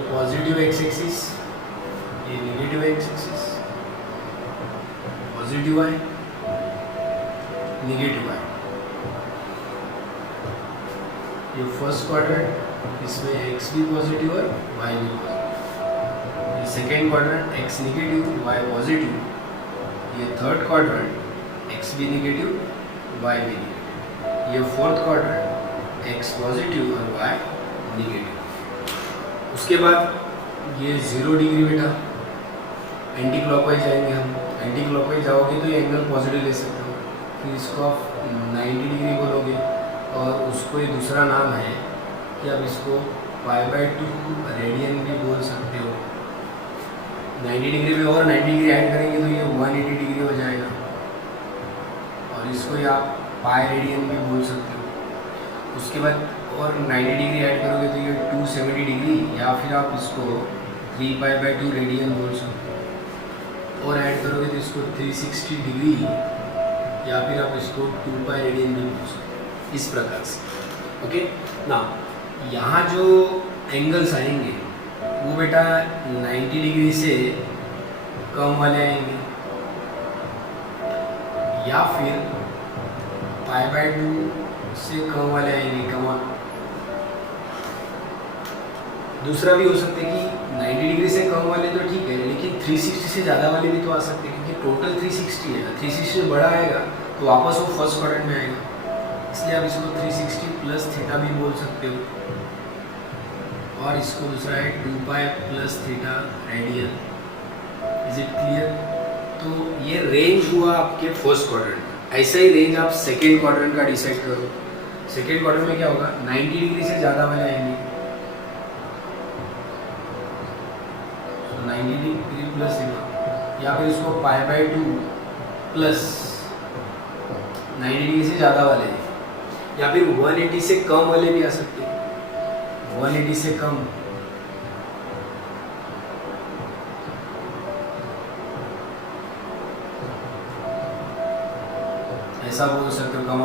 ये positive x axis, ये negative x axis, positive y, negative y. ये first quadrant, इसमें एक्स भी पॉजिटिव और वाई भी पॉजिटिव। ये second quadrant, x negative y positive. ये थर्ड क्वाड्रेंट, एक्स भी नेगेटिव वाई भी नेगेटिव। ये फोर्थ क्वाड्रेंट, एक्स पॉजिटिव और वाई नेगेटिव। उसके बाद ये 0 डिग्री बेटा, एंटी क्लॉकवाइज जाएंगे हम। एंटी क्लॉकवाइज जाओगे तो ये एंगल पॉजिटिव ले सकते हो, फिर इसको आप 90 डिग्री बोलोगे और उसको ये दूसरा नाम है कि आप इसको π/2 रेडियन भी बोल सकते हो। 90 डिग्री में और 90 डिग्री ऐड करेंगे तो ये 180 डिग्री हो जाएगा और इसको ही आप पाई रेडियन भी बोल सकते हो। उसके बाद और 90 डिग्री ऐड करोगे तो ये 270 डिग्री, या फिर आप इसको 3π/2 रेडियन बोल सकते हो। और ऐड करोगे तो इसको 360 डिग्री, या फिर आप इसको 2π रेडियन भी बोल सकते हो। इस प्रकार से ओके ना। यहाँ जो एंगल्स आएंगे वो बेटा 90 डिग्री से कम वाले आएंगे, या फिर π/2 से कम वाले आएंगे। कम दूसरा भी हो सकता है कि 90 डिग्री से कम वाले तो ठीक है, लेकिन 360 से ज़्यादा वाले भी तो आ सकते हैं, क्योंकि टोटल 360 है। 360 से बड़ा आएगा तो वापस वो फर्स्ट क्वाड्रेंट में आएगा, इसलिए आप इसको 360 प्लस थीटा भी बोल सकते हो। और इसको दूसरा है 2π plus theta radian. Is it clear? तो ये रेंज हुआ आपके फर्स्ट क्वाड्रेंट का। ऐसा ही रेंज आप सेकेंड क्वाड्रेंट का डिसाइड करो। सेकेंड क्वाड्रेंट में क्या होगा, 90 डिग्री से ज़्यादा वाले आएंगे, 90 डिग्री प्लस थीटा, या फिर इसको π/2 प्लस 90 डिग्री से ज़्यादा वाले हैं, या फिर 180 से कम वाले भी आ सकते हैं। 180 से कम, ऐसा बोल सकते हो। कम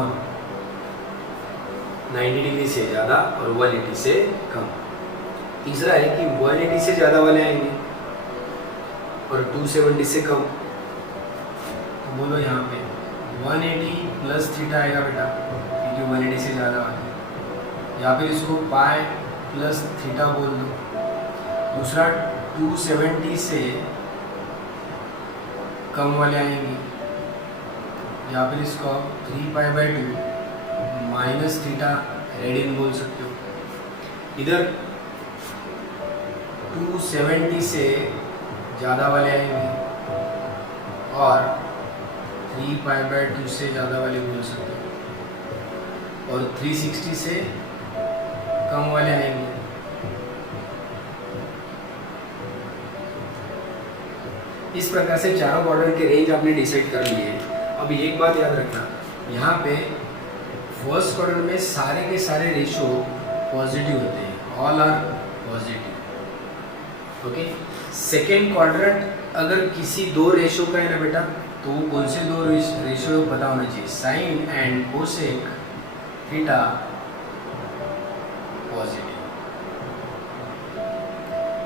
90 डिग्री से ज़्यादा और 180 से कम। तीसरा है कि 180 से ज़्यादा वाले आएंगे और 270 से कम। तो बोलो यहाँ पे 180 प्लस थीटा आएगा बेटा, क्योंकि 180 से ज़्यादा वाले, या फिर इसको पाई प्लस थीटा बोल दो। दूसरा 270 से कम वाले आएंगे, या फिर इसको आप 3π/2 माइनस थीटा रेडियन बोल सकते हो। इधर 270 से ज़्यादा वाले आएंगे और 3π/2 से ज़्यादा वाले बोल सकते हो, और 360 से कम वाले आएंगे। इस प्रकार से चारों क्वाड्रेंट के रेंज आपने डिसाइड कर लिए। अब एक बात याद रखना, यहाँ पे फर्स्ट क्वाड्रेंट में सारे के सारे रेशो पॉजिटिव होते हैं, all are positive. Okay, second quadrant अगर किसी दो रेशो का है ना बेटा, तो वो कौन से दो रेशो पता होना चाहिए, sine and cosec theta positive.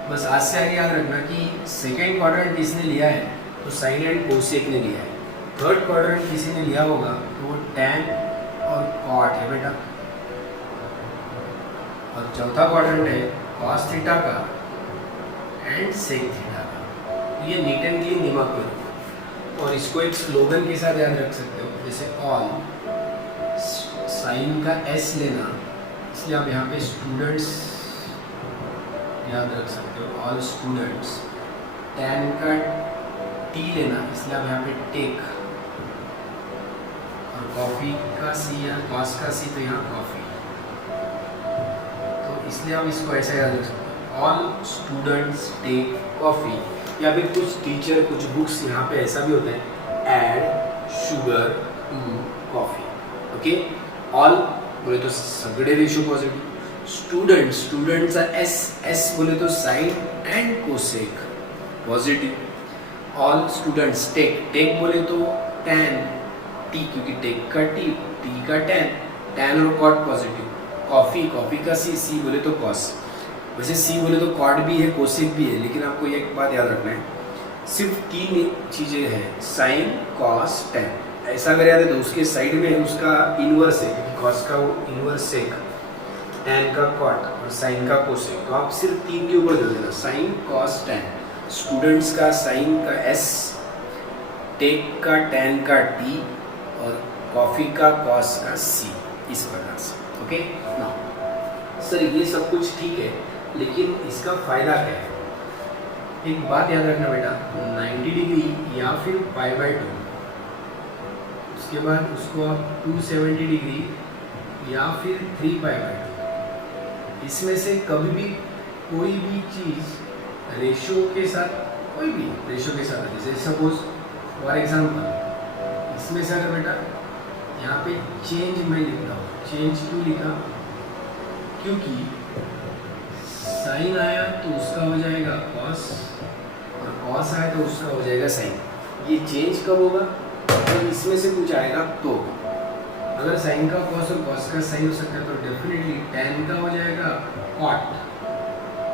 बस आज से आगे याद रखना कि सेकेंड क्वाड्रेंट किसने लिया है तो साइन एंड कोसेक ने लिया है। थर्ड क्वाड्रेंट किसी ने लिया होगा तो वो टैन और कॉट है बेटा, और चौथा क्वाड्रेंट है कॉस थीटा का एंड सेक थीटा का। ये नीट एंड क्लीन दिमाग में रखो, और इसको एक स्लोगन के साथ याद रख सकते हो, जैसे ऑल, साइन का एस लेना, इसलिए आप यहाँ पे स्टूडेंट्स याद रख सकते हो, ऑल स्टूडेंट्स। टैन का टी लेना, इसलिए आप यहाँ पे टेक, और कॉफ़ी का सी या कॉस का सी, तो यहाँ कॉफ़ी। तो इसलिए आप इसको ऐसा याद रख सकते हो, ऑल स्टूडेंट्स टेक कॉफ़ी। या फिर कुछ टीचर, कुछ बुक्स यहाँ पे ऐसा भी होता है, add sugar to coffee. Okay, all बोले तो सगळे रेशो पॉजिटिव, स्टूडेंट्सचा एस बोले तो sine and cosec positive, all students take बोले तो टैन, टी क्योंकि टेक का टी का टैन और कॉट पॉजिटिव, कॉफ़ी का सी बोले तो कॉस। वैसे सी बोले तो कॉट भी है, कोसेक भी है, लेकिन आपको एक बात याद रखना है, सिर्फ 3 चीज़ें हैं, साइन, कॉस, टेन। ऐसा अगर याद है तो उसके साइड में उसका इन्वर्स है, क्योंकि कॉस का वो इन्वर्स सेक, टेन का कॉट और साइन का कोसेक। तो आप सिर्फ 3 के ऊपर जोड़ देना, साइन, कॉस, टेन। स्टूडेंट्स का साइन का एस, टेक का टेन का टी और कॉफ़ी का कॉस का सी, इस प्रकार से। ओके ना सर, ये सब कुछ ठीक है, लेकिन इसका फ़ायदा क्या है? एक बात याद रखना बेटा, 90 डिग्री या फिर π/2, उसके बाद उसको आप 270 डिग्री या फिर 3π/2, इसमें से कभी भी कोई भी चीज़ रेशो के साथ, कोई भी रेशो के साथ, जैसे सपोज फॉर एग्जांपल इसमें से अगर बेटा यहाँ पे चेंज मैं लिखता हूँ, चेंज क्यों लिखा? क्योंकि साइन आया तो उसका हो जाएगा कॉस और कॉस आया तो उसका हो जाएगा साइन। ये चेंज कब होगा? जब इसमें से कुछ आएगा तो। अगर साइन का कॉस और कॉस का साइन हो सकता है तो डेफिनेटली टेन का हो जाएगा कॉट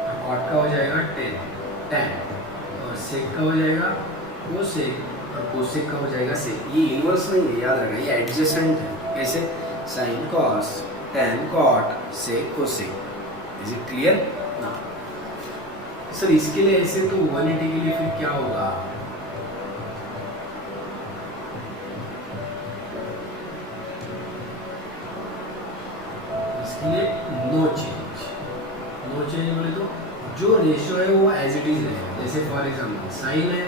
और कॉट का हो जाएगा टेन और सेक का हो जाएगा कोसेक और कोसेक का हो जाएगा सेक। ये इन्वर्स नहीं है, याद रखना, ये एडजेसेंट है। कैसे? Sine cos, tan cot, sec cosec. Is it clear ना? सर इसके लिए ऐसे तो 180 के लिए फिर क्या होगा? इसके लिए नो चेंज बोले तो जो रेशियो है वो एज इट इज रहेगा। जैसे फॉर एग्जांपल साइन है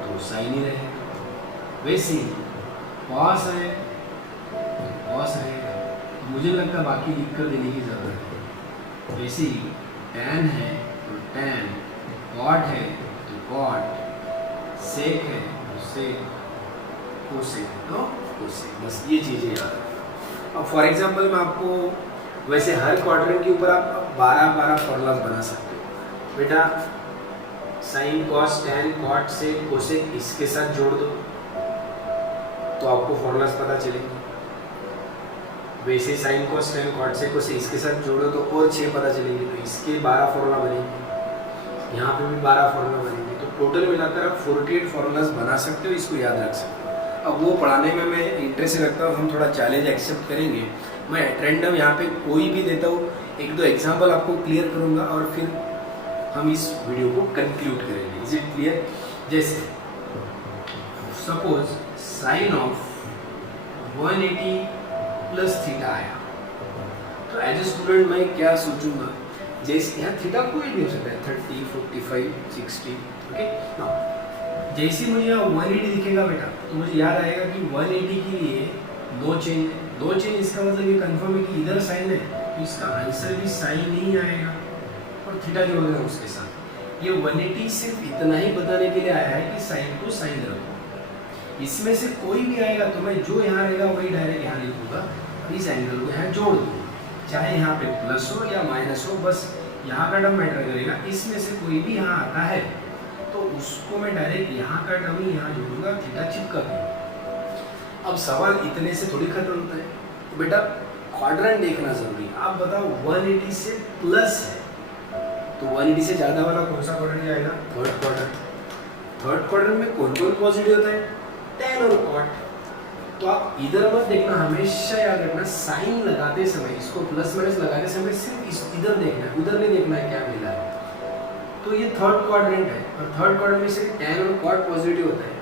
तो साइन ही रहेगा, वैसे कॉस है तो कॉस रहेगा। मुझे लगता है बाकी लिख कर देने की ज़रूरत है। वैसे ही टैन है तो टैन, कॉट है तो कॉट, सेक है तो सेक, कोसेक तो कोसेक। बस ये चीज़ें याद रखें। अब फॉर एग्जांपल मैं आपको, वैसे हर क्वाड्रेंट के ऊपर आप 12 फॉर्मूलाज बना सकते हो बेटा। Sign, cos, tan, cot, sec, cosec इसके साथ जोड़ दो तो आपको फॉर्मूलाज पता चलेंगे। वैसे sign, cos, tan, cot, sec, cosec इसके साथ जोड़ो तो और 6 पता चलेंगे, तो इसके 12 फॉर्मूला बनेंगे, यहाँ पे भी 12 फॉर्मूला बनेंगे। तो टोटल मिलाकर आप 48 फॉर्मूलाज बना सकते हो, इसको याद रख सकते हो। अब वो पढ़ाने में मैं इंटरेस्ट रखता हूँ, हम थोड़ा चैलेंज एक्सेप्ट करेंगे। मैं रैंडम यहाँ पे कोई भी देता हूँ, 1-2 एग्जाम्पल आपको क्लियर करूँगा और फिर हम इस वीडियो को कंक्लूड करेंगे। Is it clear? जैसे suppose sine of 180 plus theta आया, तो एज ए स्टूडेंट मैं क्या सोचूंगा? जैसे यहाँ थीटा कोई भी हो सकता है, 30, 45, 60। ओके ना, जैसे मुझे यहाँ 180 दिखेगा बेटा तो मुझे याद आएगा कि 180 के लिए नो चेंज है। नो चेंज इसका मतलब ये कंफर्म है कि इधर साइन है तो इसका आंसर भी साइन ही आएगा और थीटा जोड़ देना उसके साथ। ये 180 सिर्फ इतना ही बताने के लिए आया है कि साइन को साइन रखो। इसमें से कोई भी आएगा तो मैं जो यहाँ रहेगा वही डायरेक्ट यहाँ लिखूंगा और इस एंगल को यहाँ जोड़ दूंगा, चाहे यहाँ पे प्लस हो या माइनस हो, बस यहाँ का टर्म मैटर करेगा। इसमें से कोई भी यहाँ आता है तो उसको मैं डायरेक्ट यहाँ का टर्म ही यहाँ जोड़ूंगा, थीटा चिपका दूंगा। अब सवाल इतने से थोड़ी खत्म होता है, तो बेटा क्वाड्रेंट देखना जरूरी है। आप बताओ 180 से प्लस है तो 180 से ज़्यादा वाला कौन सा क्वाड्रेंट जाएगा? Third quadrant. थर्ड क्वाड्रेंट में कौन कौन पॉजिटिव होता है? टैन और कॉट। तो आप इधर मत देखना, हमेशा याद रखना साइन लगाते समय, इसको प्लस माइनस लगाते समय सिर्फ इधर देखना है, उधर नहीं देखना है क्या मिला है। तो ये थर्ड क्वाड्रेंट है और थर्ड क्वाड्रेंट में से टैन और कॉट पॉजिटिव होता है।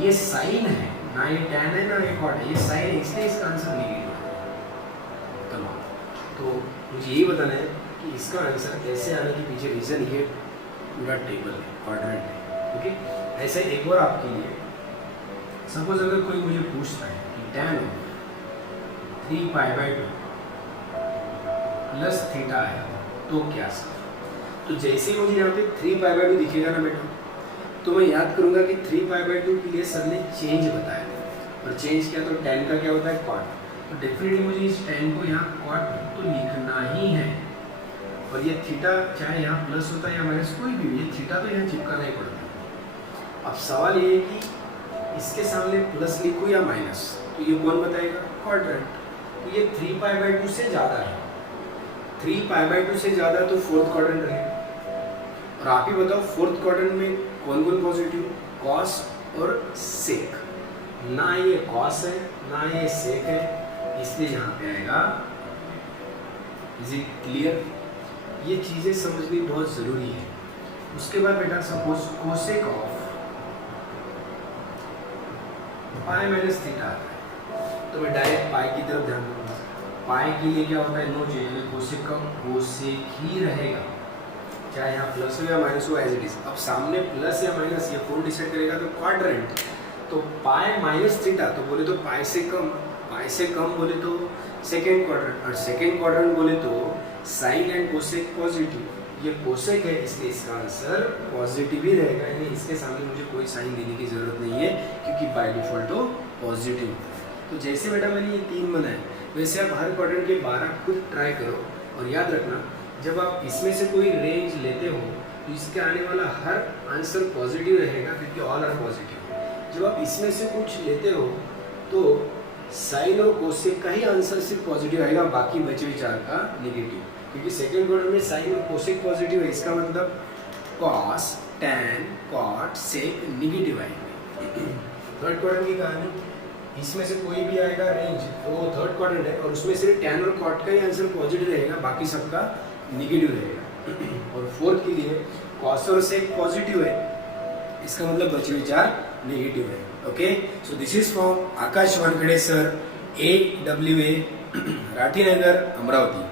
ये साइन है ना, ये टैन है ना ये कॉट है, ये साइन है, इसलिए इसका आंसर नेगेटिव है। तमाम। तो मुझे यही बताना है कि इसका आंसर ऐसे आने के पीछे रीजन ये पूरा टेबल है, क्वाड्रेंट है। ओके, ऐसे एक और आपके लिए, सपोज अगर कोई मुझे पूछता है कि tan ऑफ 3π/2 प्लस थीटा आया तो क्या सर? तो जैसे मुझे यहाँ पे 3π/2 दिखेगा ना बेटा, तो मैं याद करूँगा कि 3π/2 के लिए सर ने चेंज बताया था और चेंज किया तो tan का क्या होता है? कॉट। तो डेफिनेटली मुझे इस tan को यहाँ कॉट तो लिखना ही है और ये थीटा चाहे यहाँ प्लस होता है या माइनस कोई भी, ये थीटा तो यहाँ चिपकाना ही पड़ता। अब सवाल ये है कि इसके सामने प्लस लिखूँ या माइनस, तो ये कौन बताएगा? क्वाड्रेंट। तो ये 3π/2 से ज़्यादा है 3π/2 से ज़्यादा तो फोर्थ क्वाड्रेंट रहेगा। और आप ही बताओ फोर्थ क्वाड्रेंट में कौन कौन पॉजिटिव, कॉस और सेक। ना ये कॉस है ना ये सेक है, इसलिए यहाँ पे आएगा। Is it clear? ये चीज़ें समझनी बहुत ज़रूरी है। उसके बाद बेटा suppose cosec of pi minus theta आता है, तो मैं डायरेक्ट पाई की तरफ ध्यान दूंगा। पाई के लिए क्या होता है, नो चेंज, कोसेक का कोसेक ही रहेगा, चाहे यहाँ प्लस हो या माइनस हो, एज इट इज। अब सामने प्लस या माइनस ये कौन डिसाइड करेगा, तो क्वाड्रेंट। तो पाई माइनस थीटा तो बोले तो पाई से कम बोले तो सेकेंड क्वाड्रेंट, और सेकेंड क्वाड्रेंट बोले तो साइन एंड कोसेक पॉजिटिव। ये कोसेक है इसलिए इसका आंसर पॉजिटिव ही रहेगा, यानी इसके सामने मुझे कोई साइन देने की जरूरत नहीं है क्योंकि बाय डिफॉल्ट तो पॉजिटिव। तो जैसे बेटा मैंने ये 3 बनाए, वैसे आप हर क्वाड्रेंट के 12 खुद ट्राई करो। और याद रखना, जब आप इसमें से कोई रेंज लेते हो तो इसके आने वाला हर आंसर पॉजिटिव रहेगा क्योंकि ऑल आर पॉजिटिव। जब आप इसमें से कुछ लेते हो तो साइन और कोसेक का ही आंसर सिर्फ पॉजिटिव आएगा, बाकी बचे हुए 4 का नेगेटिव। क्योंकि सेकेंड क्वाड्रेंट में साइन और कोसेक पॉजिटिव है, इसका मतलब कॉस, टैन, कॉट, सेक नेगेटिव आएंगे। थर्ड क्वाड्रेंट की कहानी, इसमें से कोई भी आएगा रेंज तो वो थर्ड क्वाड्रेंट है, और उसमें सिर्फ टैन और कॉट का ही आंसर पॉजिटिव रहेगा, बाकी सबका नेगेटिव रहेगा। और फोर्थ के लिए कॉस और सेक पॉजिटिव है, इसका मतलब बचे हुए 4 नेगेटिव है। Okay, so this is from Akash Wankhede sir, AWA, Rathi Nagar, Amravati.